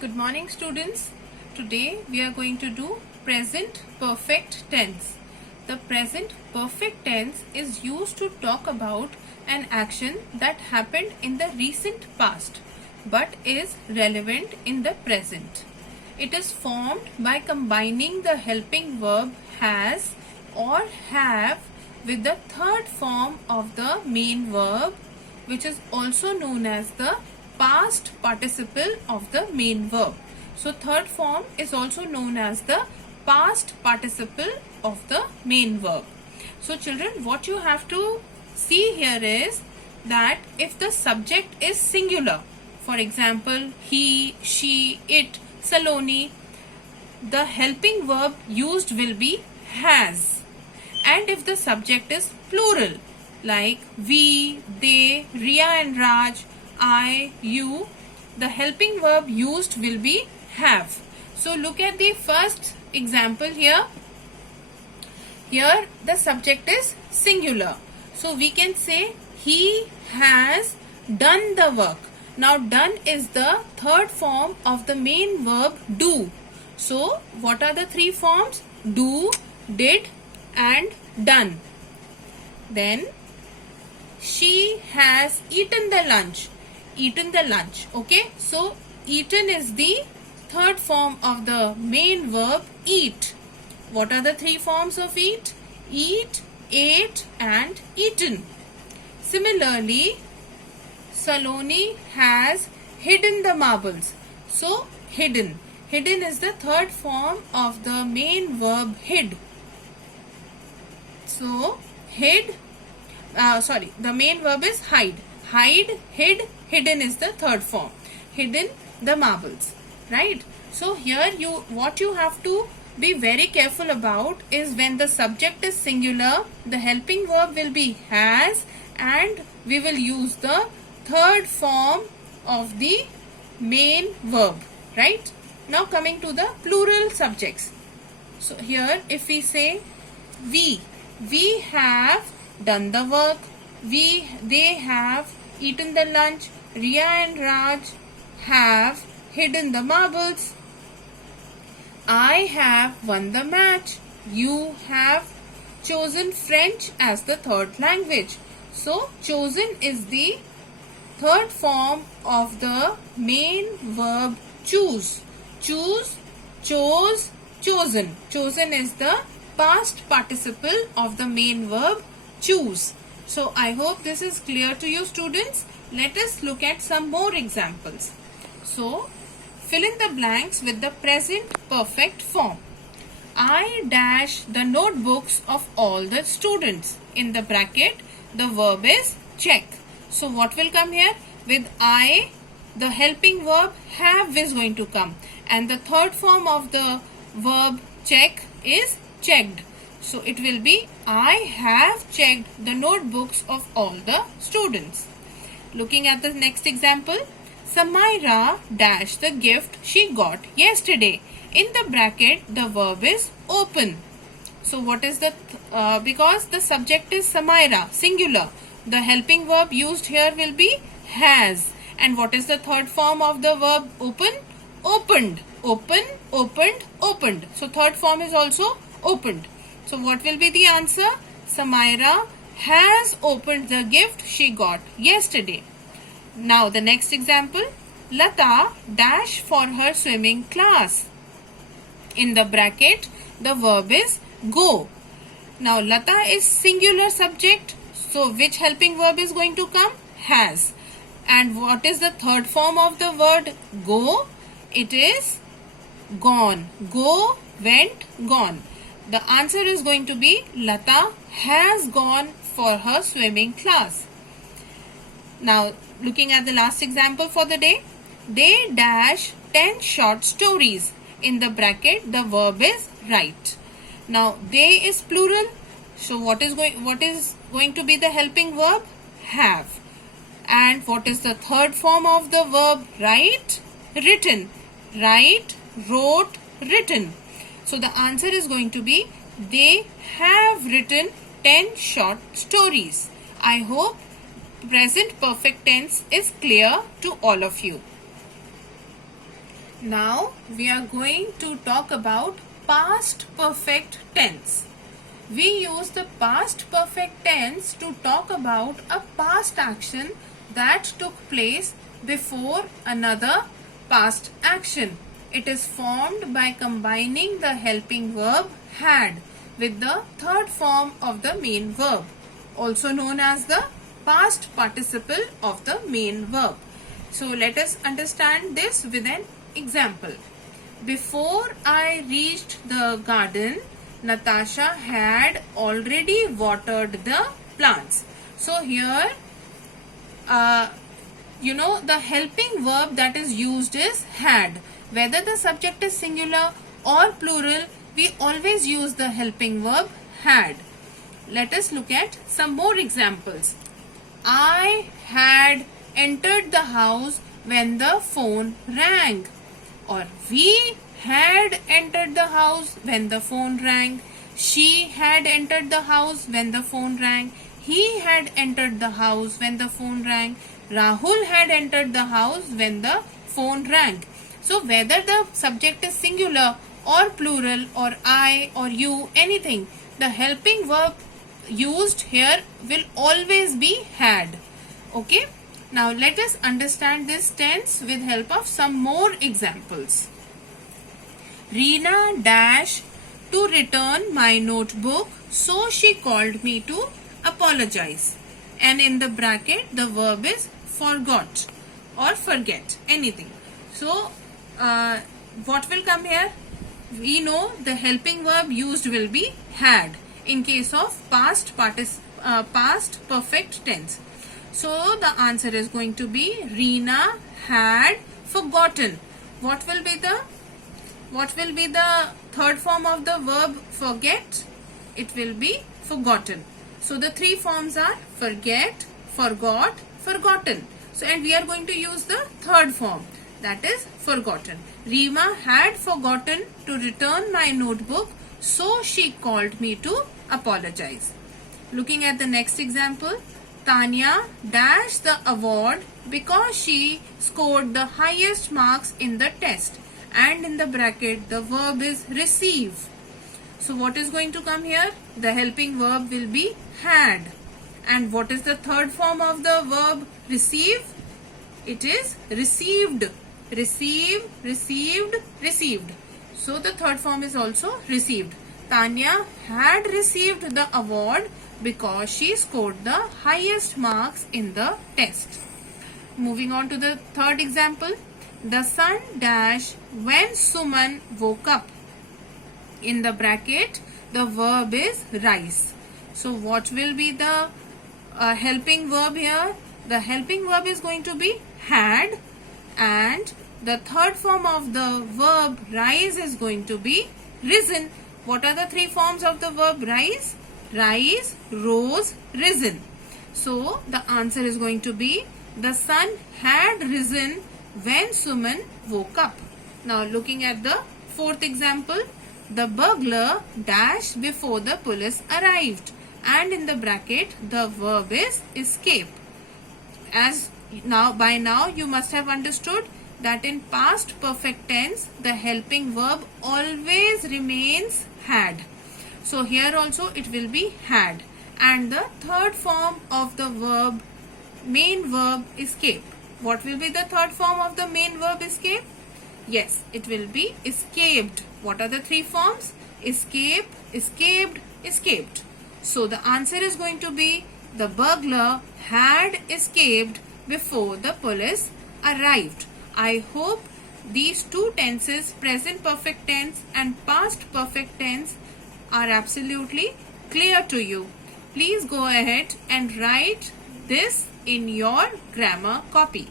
Good morning, students. Today we are going to do present perfect tense. The present perfect tense is used to talk about an action that happened in the recent past but is relevant in the present. It is formed by combining the helping verb has or have with the third form of the main verb, which is also known as the past participle of the main verb. So third form is also known as the past participle of the main verb. So children, what you have to see here is that if the subject is singular, for example, he, she, it, Saloni, the helping verb used will be has. And if the subject is plural, like we, they, Riya and Raj, I, you, the helping verb used will be have. So look at the first example here. Here the subject is singular. So we can say he has done the work. Now done is the third form of the main verb do. So what are the three forms? Do, did and done. Then she has eaten the lunch. Eaten the lunch. Okay. So eaten is the third form of the main verb eat. What are the three forms of eat? Eat, ate and eaten. Similarly, Saloni has hidden the marbles. So hidden. Hidden is the third form of the main verb hid. So hid, the main verb is hide. Hide, hid, hidden is the third form. Hidden the marbles, right? So here what you have to be very careful about is when the subject is singular, the helping verb will be has and we will use the third form of the main verb, right? Now coming to the plural subjects. So here if we say we have done the work, they have eaten the lunch, Riya and Raj have hidden the marbles, I have won the match, you have chosen French as the third language. So chosen is the third form of the main verb choose. Choose, chose, chosen. Chosen is the past participle of the main verb choose. So I hope this is clear to you, students. Let us look at some more examples. So fill in the blanks with the present perfect form. I dash the notebooks of all the students. In the bracket, the verb is check. So what will come here? With I, the helping verb have is going to come. And the third form of the verb check is checked. So it will be I have checked the notebooks of all the students. Looking at the next example, Samaira dashed the gift she got yesterday. In the bracket, the verb is open. So what is the, because the subject is Samaira, singular, the helping verb used here will be has. And what is the third form of the verb open? Opened. Open, opened, opened. So third form is also opened. So what will be the answer? Samaira has opened the gift she got yesterday. Now the next example, Lata dash for her swimming class. In the bracket, the verb is go. Now Lata is singular subject. So which helping verb is going to come? Has. And what is the third form of the word go? It is gone. Go, went, gone. The answer is going to be Lata has gone for her swimming class. Now looking at the last example for the day, they dash 10 short stories. In the bracket, the verb is write. Now they is plural. So what is going to be the helping verb? Have. And what is the third form of the verb write? Written. Write, wrote, written. So the answer is going to be they have written 10 short stories. I hope present perfect tense is clear to all of you. Now we are going to talk about past perfect tense. We use the past perfect tense to talk about a past action that took place before another past action. It is formed by combining the helping verb had with the third form of the main verb, also known as the past participle of the main verb. So let us understand this with an example. Before I reached the garden, Natasha had already watered the plants. So here, the helping verb that is used is had. Whether the subject is singular or plural, we always use the helping verb had. Let us look at some more examples. I had entered the house when the phone rang. Or we had entered the house when the phone rang. She had entered the house when the phone rang. He had entered the house when the phone rang. Rahul had entered the house when the phone rang. So whether the subject is singular or plural or I or you, anything, the helping verb used here will always be had. Okay. Now let us understand this tense with help of some more examples. Reena dash to return my notebook, so she called me to apologize. And in the bracket the verb is forgot or forget, anything. So what will come here? We know the helping verb used will be had in case of past perfect tense. So the answer is going to be Reena had forgotten. What will be the third form of the verb forget? It will be forgotten. So the three forms are forget, forgot, forgotten. So and we are going to use the third form, that is forgotten. Reema had forgotten to return my notebook, so she called me to apologize. Looking at the next example, Tanya dashed the award because she scored the highest marks in the test. And in the bracket, the verb is receive. So what is going to come here? The helping verb will be had. And what is the third form of the verb receive? It is received. Receive, received, received. So the third form is also received. Tanya had received the award because she scored the highest marks in the test. Moving on to the third example. The sun dash when Suman woke up. In the bracket, the verb is rise. So what will be the helping verb here? The helping verb is going to be had, and the third form of the verb rise is going to be risen. What are the three forms of the verb rise? Rise, rose, risen. So the answer is going to be the sun had risen when Suman woke up. Now looking at the fourth example, the burglar dashed before the police arrived, and in the bracket the verb is escape. As by now you must have understood that in past perfect tense the helping verb always remains had. So here also it will be had, and the third form of the verb, main verb escape. What will be the third form of the main verb escape? Yes, it will be escaped. What are the three forms? Escape, escaped, escaped. So the answer is going to be the burglar had escaped before the police arrived. I hope these two tenses, present perfect tense and past perfect tense, are absolutely clear to you. Please go ahead and write this in your grammar copy.